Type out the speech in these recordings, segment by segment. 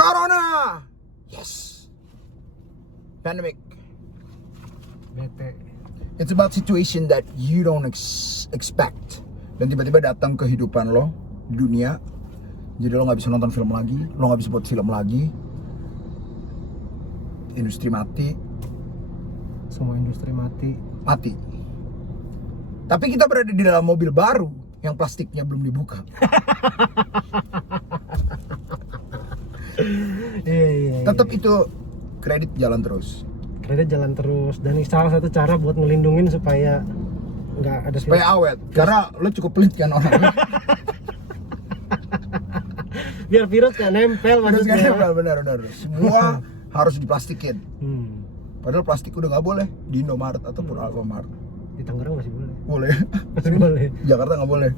Corona. Yes. Pandemic. Bete. It's about situation that you don't expect. Dan tiba-tiba datang ke kehidupan lo di dunia. Jadi lo gak bisa nonton film lagi, lo gak bisa buat film lagi. Industri mati. Semua industri mati. Mati. Tapi kita berada di dalam mobil baru yang plastiknya belum dibuka. Iya. Tetap itu kredit jalan terus. Kredit jalan terus, dan ini salah satu cara buat ngelindungin supaya nggak ada Supaya awet. Karena lo cukup pelit kan orangnya. biar virus nggak nempel maksudnya. Benar. Semua harus diplastikin. Hmm. Padahal plastik udah nggak boleh di Indomaret ataupun Alfamart. Di Tangerang masih boleh. Boleh. Masih boleh. Jakarta nggak boleh.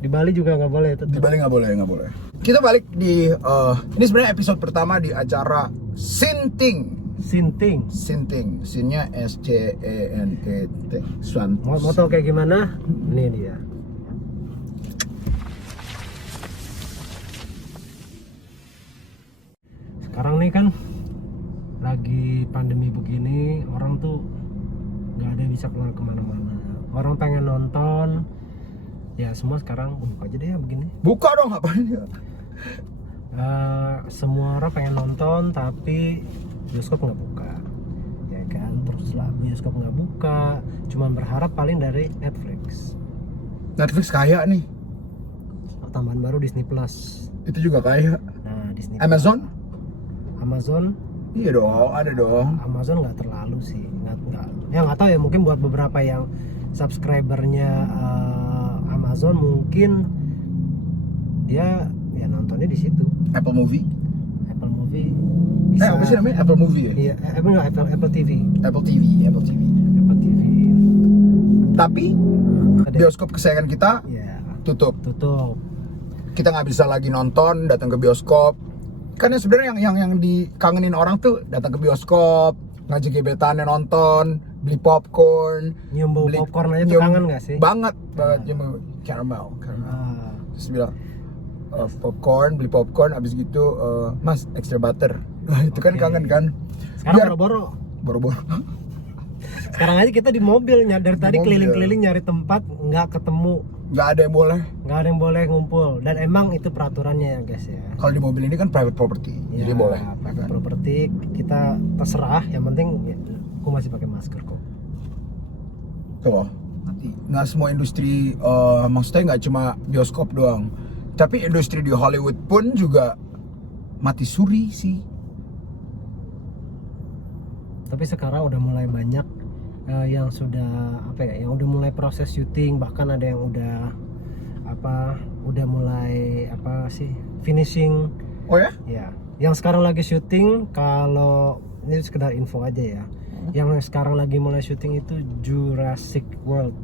Di Bali juga nggak boleh. Di Bali nggak boleh. Kita balik di ini sebenarnya episode pertama di acara Sinting. Sinnya SCENTT. Mau tau kayak gimana? Ini dia. Sekarang nih kan lagi pandemi begini, orang tuh nggak ada yang bisa keluar kemana-mana. Orang pengen nonton, ya semua sekarang buka aja deh ya begini. Buka dong, ngapain ya? Semua orang pengen nonton tapi bioskop nggak buka, ya kan? Terus lah bioskop nggak buka, cuman berharap paling dari Netflix. Netflix kaya nih. Tambahan baru Disney Plus. Itu juga kaya. Nah, Disney Amazon? Plus. Amazon? Iya dong, ada dong. Amazon nggak terlalu sih, nggak. Ya nggak tahu ya, mungkin buat beberapa yang subscribernya Amazon mungkin dia ya nontonnya di situ. Apple Movie? Apple Movie bisa. Apa sih namanya? Apple Movie ya? Iya, Apple TV. Apple TV. Apple TV. Tapi bioskop kesayangan kita Ya, tutup. Kita nggak bisa lagi nonton, datang ke bioskop. Karena sebenarnya yang dikangenin orang tuh datang ke bioskop, ngajak gebetannya nonton, beli popcorn, nyium bau popcorn aja tuh kangen nggak sih? Banget nyium bau caramel. Terus bilang beli popcorn, abis gitu mas extra butter. Itu kan kangen kan. Sekarang boro-boro. Sekarang aja kita di mobil, dari tadi keliling-keliling nyari tempat, nggak ketemu. Nggak ada yang boleh ngumpul, dan emang itu peraturannya ya guys ya. Kalau di mobil ini kan private property, Ya, jadi boleh. Private property kita terserah, yang penting ya, aku masih pakai masker kok. Tuh, nanti nggak semua industri, maksudnya nggak cuma bioskop doang, tapi industri di Hollywood pun juga mati suri sih. Tapi sekarang udah mulai banyak yang sudah yang udah mulai proses syuting, bahkan ada yang udah mulai finishing. Oh ya? Ya, yang sekarang lagi syuting, kalau ini sekedar info aja ya. Yang sekarang lagi mulai syuting itu Jurassic World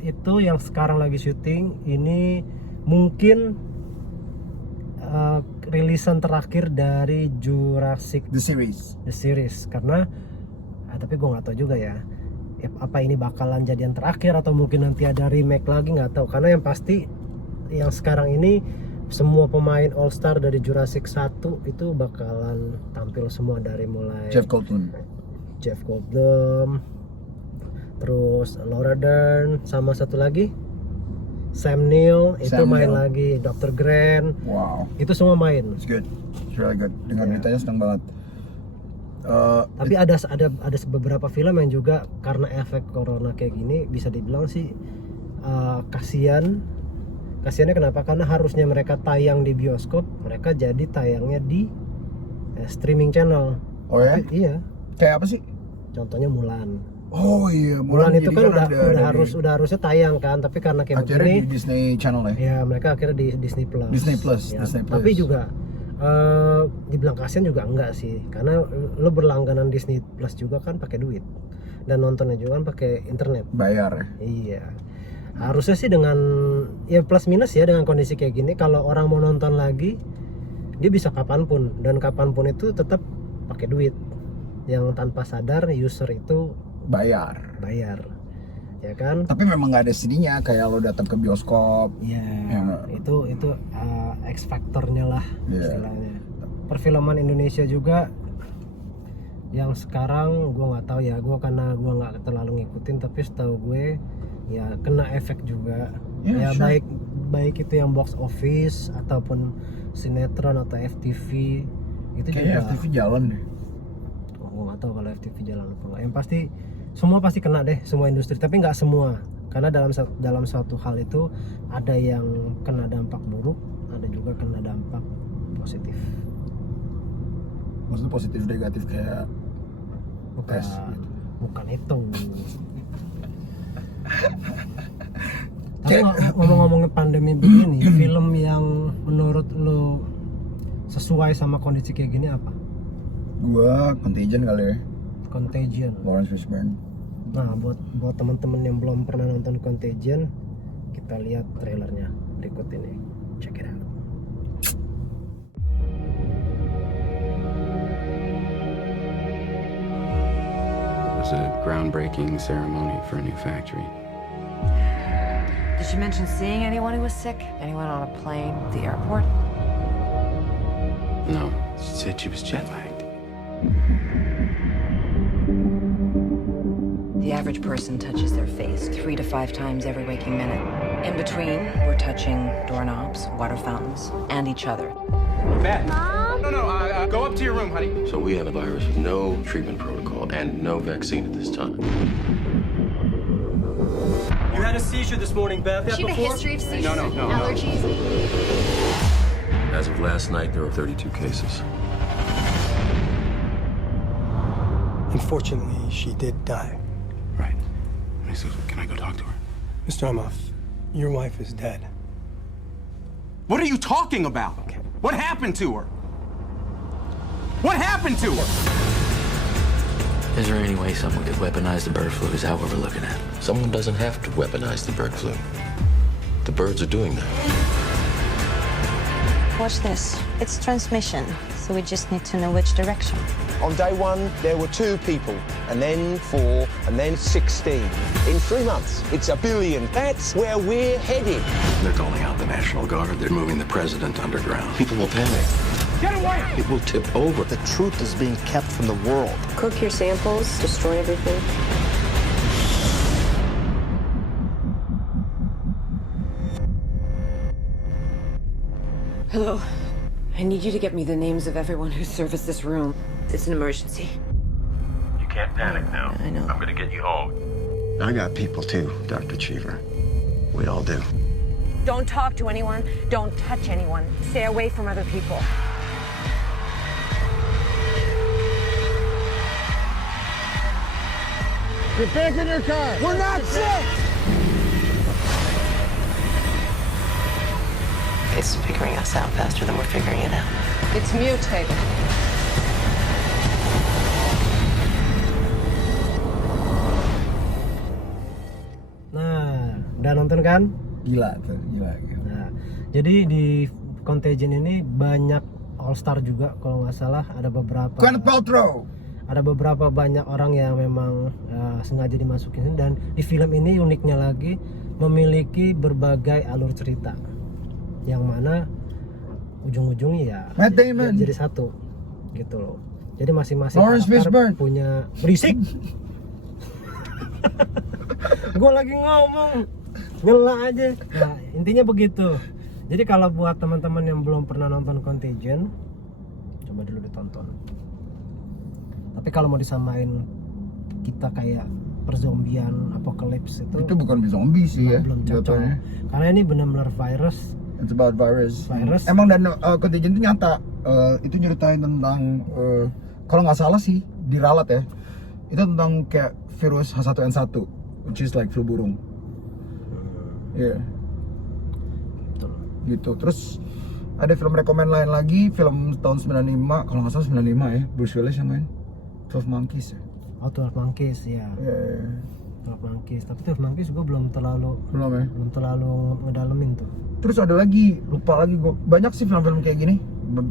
itu yang sekarang lagi syuting. Ini mungkin rilisan terakhir dari Jurassic The series. Karena tapi gue nggak tahu juga ya, apa ini bakalan jadi yang terakhir atau mungkin nanti ada remake lagi, nggak tahu. Karena yang pasti yang sekarang ini semua pemain All Star dari Jurassic 1 itu bakalan tampil semua, dari mulai Jeff Goldblum, terus Laura Dern, sama satu lagi Sam Neill main lagi, Dr. Grant. Wow. Itu semua main. It's really good. Dengar beritanya senang banget. Tapi ada beberapa film yang juga karena efek corona kayak gini bisa dibilang sih kasiannya kenapa? Karena harusnya mereka tayang di bioskop, mereka jadi tayangnya di streaming channel. Oh ya? Iya. Kayak apa sih? Contohnya Mulan. Oh iya, Mulan itu kan udah harusnya tayang kan, tapi karena kayak akhirnya begini di Disney Channel ya. Ya, mereka akhirnya di Disney Plus. Ya, tapi juga dibilang kasian juga enggak sih, karena lo berlangganan Disney Plus juga kan pakai duit, dan nontonnya juga kan pakai internet, bayar. Iya, harusnya sih dengan ya plus minus ya, dengan kondisi kayak gini kalau orang mau nonton lagi dia bisa kapanpun, dan kapanpun itu tetap pakai duit, yang tanpa sadar user itu bayar. ya kan? Tapi memang nggak ada sedihnya kayak lo datang ke bioskop. Ya, Ya. itu X faktornya lah Iya. istilahnya. Perfilman Indonesia juga yang sekarang gue nggak tahu ya, karena gue nggak terlalu ngikutin, tapi setahu gue ya kena efek juga. Yeah, Ya sure. baik itu yang box office ataupun sinetron atau FTV itu Kayaknya juga. FTV jalan deh. Gue nggak tahu kalau FTV jalan apa nggak. Yang pasti semua pasti kena deh, semua industri, tapi nggak semua. Karena dalam suatu hal itu ada yang kena dampak buruk, ada juga kena dampak positif. Maksudnya positif negatif kayak Bukan, tes gitu. bukan itu. Tapi ngomong-ngomongin pandemi begini, film yang menurut lo sesuai sama kondisi kayak gini apa? Gua Contagion kali ya, Contagion. Lawrence Fishburne. Nah, buat teman-teman yang belum pernah nonton Contagion, kita lihat trailernya berikut ini. Check it out. It was a groundbreaking ceremony for a new factory. Did she mention seeing anyone who was sick? Anyone on a plane, the airport? No, she said she was jet lagged. The average person touches their face 3 to 5 times every waking minute. In between, we're touching doorknobs, water fountains, and each other. Matt. No, go up to your room, honey. So we have a virus with no treatment protocol and no vaccine at this time. You had a seizure this morning, Beth. Does she have a history of seizures No. and allergies? As of last night, there were 32 cases. Unfortunately, she did die. Right. So can I go talk to her? Mr. Amoff, your wife is dead. What are you talking about? What happened to her? What happened to her? Is there any way someone could weaponize the bird flu? Is that what we're looking at? Someone doesn't have to weaponize the bird flu. The birds are doing that. Watch this. It's transmission, so we just need to know which direction. On day one, there were 2 people, and then 4, and then 16. In 3 months, it's 1 billion. That's where we're headed. They're calling out the National Guard. They're moving the president underground. People will panic. Get away! It will tip over. The truth is being kept from the world. Cook your samples, destroy everything. Hello. I need you to get me the names of everyone who serviced this room. It's an emergency. You can't panic now. I know. I'm going to get you home. I got people too, Dr. Cheever. We all do. Don't talk to anyone. Don't touch anyone. Stay away from other people. Get back in your car. We're not sick! It's figuring us out faster than we're figuring it out. It's mutated. Nah, udah nonton kan? Gila tuh, gila. Nah, jadi di Contagion ini banyak All Star juga kalau nggak salah, ada beberapa. Gwyneth Paltrow. Ada beberapa banyak orang yang memang sengaja dimasukin, dan di film ini uniknya lagi memiliki berbagai alur cerita yang mana ujung-ujungnya ya Matt Damon. jadi satu gitu loh. Jadi masing-masing Lawrence karakter Fishburne. punya berisik. Gue lagi ngomong nyela aja. Nah, intinya begitu. Jadi kalau buat teman-teman yang belum pernah nonton Contagion, coba dulu ditonton. Tapi kalau mau disamain kita kayak perzombian, apokalips Itu bukan zombie sih ya. belum cocok. jatuhnya. Karena ini benar-benar virus. It's about virus. Virus. Emang dan Contagion itu nyata. Itu nyeritain tentang kalau nggak salah sih diralat ya. Itu tentang kayak virus H1N1, which is like flu burung. Iya. Betul. Gitu. Terus ada film rekomen lain lagi, film tahun 95, kalau nggak salah 95 ya, Bruce Willis yang main 12 Monkeys ya. Oh, 12 Monkeys ya. Iya. 12 Monkeys. Tapi 12 Monkeys gue belum terlalu Belum ya. ngedalemin tuh. Terus ada lagi, lupa lagi gue. Banyak sih film-film kayak gini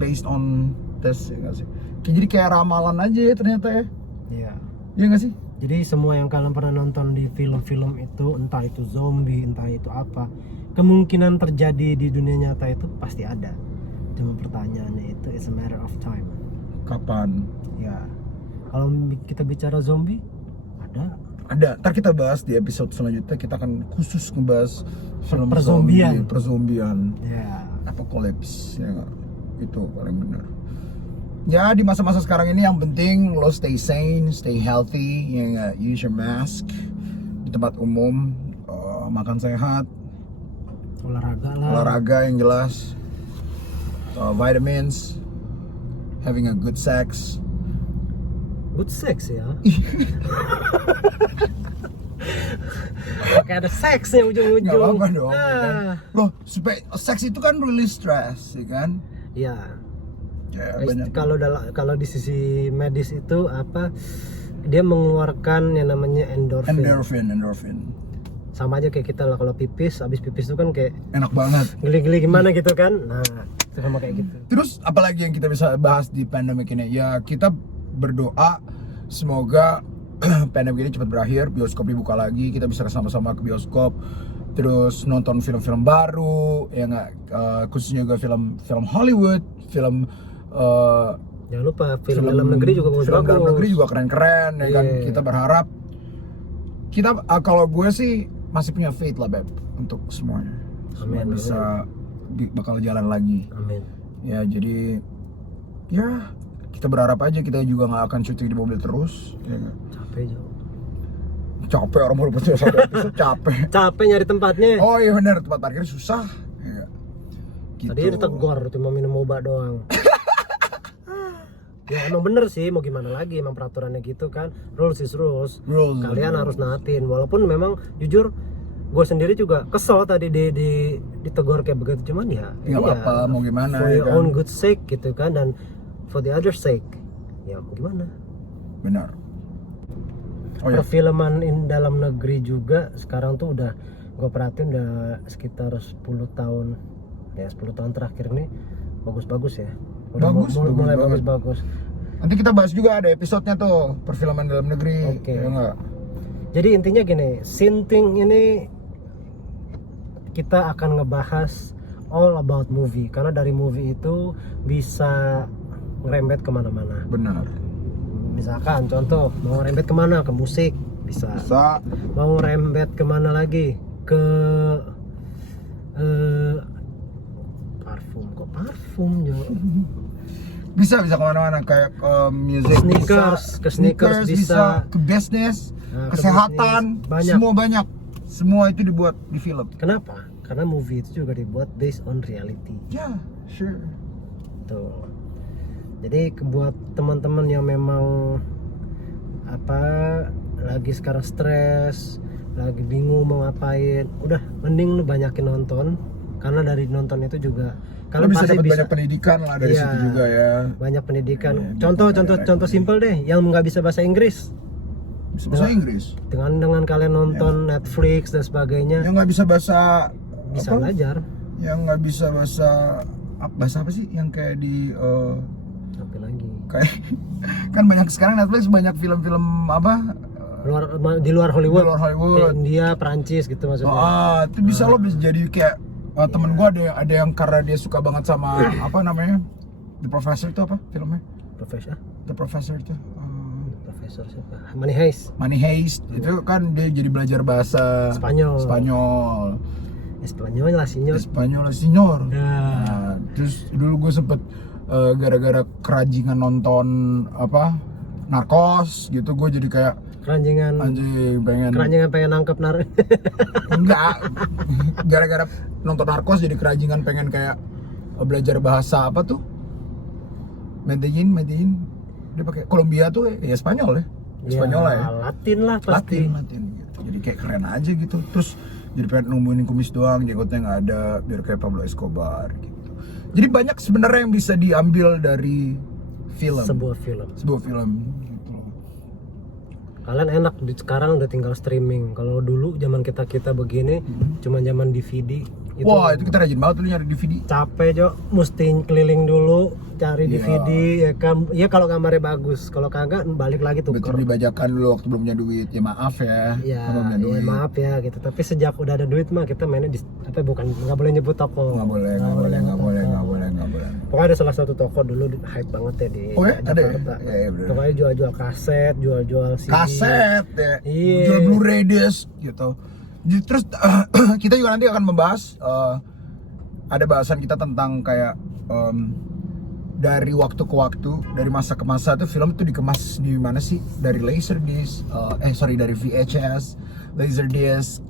based on test ya nggak sih? Jadi kayak ramalan aja ya ternyata ya. Iya. Iya nggak sih? Jadi semua yang kalian pernah nonton di film-film itu, entah itu zombie, entah itu apa, kemungkinan terjadi di dunia nyata itu pasti ada. Cuma pertanyaannya itu it's a matter of time. Kapan? Ya, kalau kita bicara zombie, ada. Ntar kita bahas di episode selanjutnya, kita akan khusus ngebahas film Perzombian. Perzombian. Ya. Apocalypse, ya nggak? Itu paling benar. Ya di masa-masa sekarang ini yang penting lo stay sane, stay healthy, ya nggak? Use your mask di tempat umum, makan sehat, olahraga yang jelas, vitamins, having a good sex. Good sex ya. Kayak ada seks ya ujung-ujung. Gak apa-apa dong, kan? Loh, supaya seks itu kan release stress, ya kan? Iya. Ya, banyak. Kalau di sisi medis itu apa? Dia mengeluarkan yang namanya endorfin. Sama aja kayak kita lah, kalau pipis, abis pipis itu kan kayak enak banget. Geli-geli gimana gitu kan? Nah, itu sama kayak gitu. Terus apalagi yang kita bisa bahas di pandemic ini? Ya kita berdoa semoga pandemi ini cepat berakhir, bioskop dibuka lagi, kita bisa sama-sama ke bioskop, terus nonton film-film baru, ya nggak, khususnya juga film Hollywood, film jangan lupa film dalam negeri juga bagus. Film dalam negeri juga keren-keren, ya kan. Kita berharap, kalau gue sih masih punya faith lah Beb untuk semuanya. Semua bisa bakal jalan lagi. Amin. Ya jadi ya kita berharap aja kita juga nggak akan syuting di mobil terus. Ya, capek orang baru percaya satu episode capek nyari tempatnya. Oh iya benar, tempat parkir susah ya. Gitu. Tadi ditegur cuma minum obat doang. Ya emang bener sih, mau gimana lagi, emang peraturannya gitu kan. Rules is rules. Kalian harus naatin. Walaupun memang jujur gue sendiri juga kesel tadi ditegur kayak begitu, cuman ya nggak apa-apa, mau gimana for your kan? own good sake gitu kan, dan for the other sake ya mau gimana. Benar. Oh, ya. Perfilman dalam negeri juga sekarang tuh udah gue perhatiin udah sekitar 10 tahun ya, 10 tahun terakhir ini bagus-bagus ya. Udah mulai bagus. Nanti kita bahas juga, ada episodenya tuh perfilman dalam negeri. Oke. Ya enggak? Jadi intinya gini, Sinting ini kita akan ngebahas all about movie, karena dari movie itu bisa ngerembet kemana-mana. Benar. Misalkan contoh mau ngerembet kemana, ke musik bisa. Mau ngerembet kemana lagi, ke parfum juga. Bisa kemana-mana, kayak music, ke sneakers bisa, ke business, nah, kesehatan, banyak. Semua itu dibuat di film. Kenapa? Karena movie itu juga dibuat based on reality. Ya, sure. Tuh. Jadi buat teman-teman yang memang lagi sekarang stres, lagi bingung mau ngapain, udah mending lu banyakin nonton, karena dari nonton itu juga kalian bisa dapat banyak pendidikan lah dari situ juga ya. Banyak pendidikan. Contoh simpel deh, yang nggak bisa bahasa Inggris. Bisa bahasa Inggris. Dengan kalian nonton Netflix dan sebagainya. Yang nggak bisa bahasa bisa belajar. Yang nggak bisa bahasa apa sih? Yang kayak di sampai lagi. Kayak kan banyak sekarang Netflix banyak film-film di luar Hollywood. Kayak India, Perancis gitu maksudnya. Itu bisa lo bisa jadi kayak temen gue ada yang karena dia suka banget sama apa namanya The Professor itu apa filmnya? The Professor itu Profesor siapa? Money Heist. Itu kan dia jadi belajar bahasa Spanyol lah Signor. Nah, terus dulu gue sempet gara-gara kerajingan nonton narkos gitu, gue jadi kayak keranjingan pengen nangkep enggak, gara-gara nonton narkos jadi keranjingan pengen kayak belajar bahasa apa tuh, Medellin dia pakai Kolombia tuh ya Spanyol ya. Latin lah pasti. Latin gitu. Jadi kayak keren aja gitu. Terus jadi pengen numbuhin kumis doang, jenggotnya nggak ada, biar kayak Pablo Escobar gitu. Jadi banyak sebenarnya yang bisa diambil dari film. Sebuah film gitu. Kalian enak sekarang udah tinggal streaming. Kalau dulu zaman kita begini cuma zaman DVD. Wah, itu kita rajin banget dulu nyari DVD. Capek Jo, mesti keliling dulu cari Iya. DVD ya kan. Ya kalau gambarnya bagus, kalau kagak balik lagi tuh. Betul, dibajakan dulu waktu belum punya duit. Ya maaf ya. Ya, kalau punya ya duit. maaf ya gitu. Tapi sejak udah ada duit mah kita mainnya di bukan nggak boleh nyebut toko. Nggak boleh. Pokoknya ada salah satu toko dulu hype banget ya di Oh ya, ada ya? Jakarta. Ya, bener. Pokoknya jual-jual kaset, jual-jual CD. Kaset ya. Iya. Jual Blu-ray disc gitu. Terus kita juga nanti akan membahas ada bahasan kita tentang kayak dari waktu ke waktu, dari masa ke masa tuh film tuh dikemas di mana sih? Dari Laserdisc, dari VHS, Laserdisc,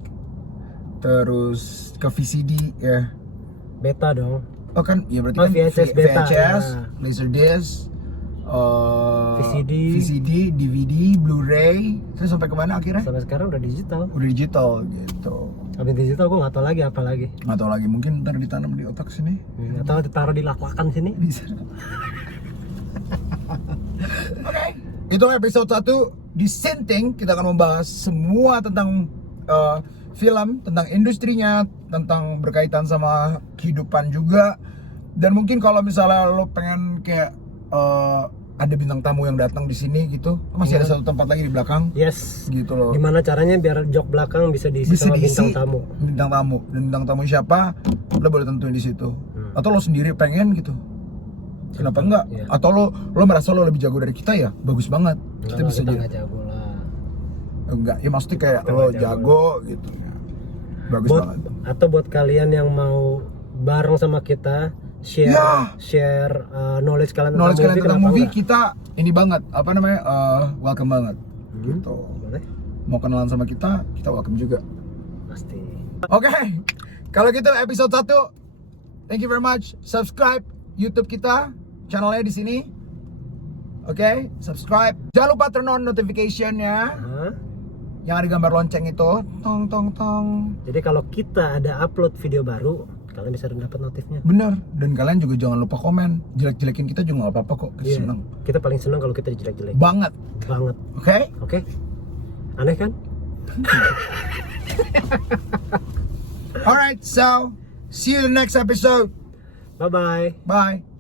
terus ke VCD ya. Beta dong. Oh kan, ya berarti Oh, kan VHS beta, VHS, ya. Laserdisc, VCD, DVD, Blu-ray, terus sampai kemana akhirnya? Sampai sekarang udah digital. Udah digital gitu. Habis digital gue nggak tahu lagi apa lagi. Nggak tahu lagi, mungkin ntar ditanam di otak sini. Atau ditaruh di laklakan sini. Bisa. Oke, itu episode 1 di Sinting. Kita akan membahas semua tentang film, tentang industrinya, tentang berkaitan sama kehidupan juga. Dan mungkin kalau misalnya lo pengen kayak ada bintang tamu yang datang di sini gitu, masih ada satu tempat lagi di belakang. Yes. Gitu loh. Gimana caranya biar jok belakang bisa diisi sama bintang tamu? Bintang tamu. Dan bintang tamu siapa? Lo boleh tentuin di situ. Atau lo sendiri pengen gitu. Kenapa enggak? Iya. Atau lo merasa lo lebih jago dari kita ya? Bagus banget. Kita bisa kita jadi. nggak jago lah. Enggak, ya maksudnya kayak Kita lo nggak jago gitu. Bagus banget. Atau buat kalian yang mau bareng sama kita share knowledge kalian Tentang movie enggak? kita ini banget, apa namanya, welcome banget gitu. Boleh? Mau kenalan sama kita welcome juga. Pasti. Oke, kalau gitu episode 1, thank you very much. Subscribe YouTube kita, channelnya di sini. Oke, subscribe. Jangan lupa turn on notification-nya. Yang ada gambar lonceng itu, tong tong tong. Jadi kalau kita ada upload video baru, kalian bisa dapat notifnya. Bener. Dan kalian juga jangan lupa komen. Jelek-jelekin kita juga nggak apa-apa kok. Kita Iya. seneng Kita paling senang kalau kita dijelek-jelek. banget. Banget. Oke? Aneh kan? Alright, so see you in the next episode. Bye-bye. Bye.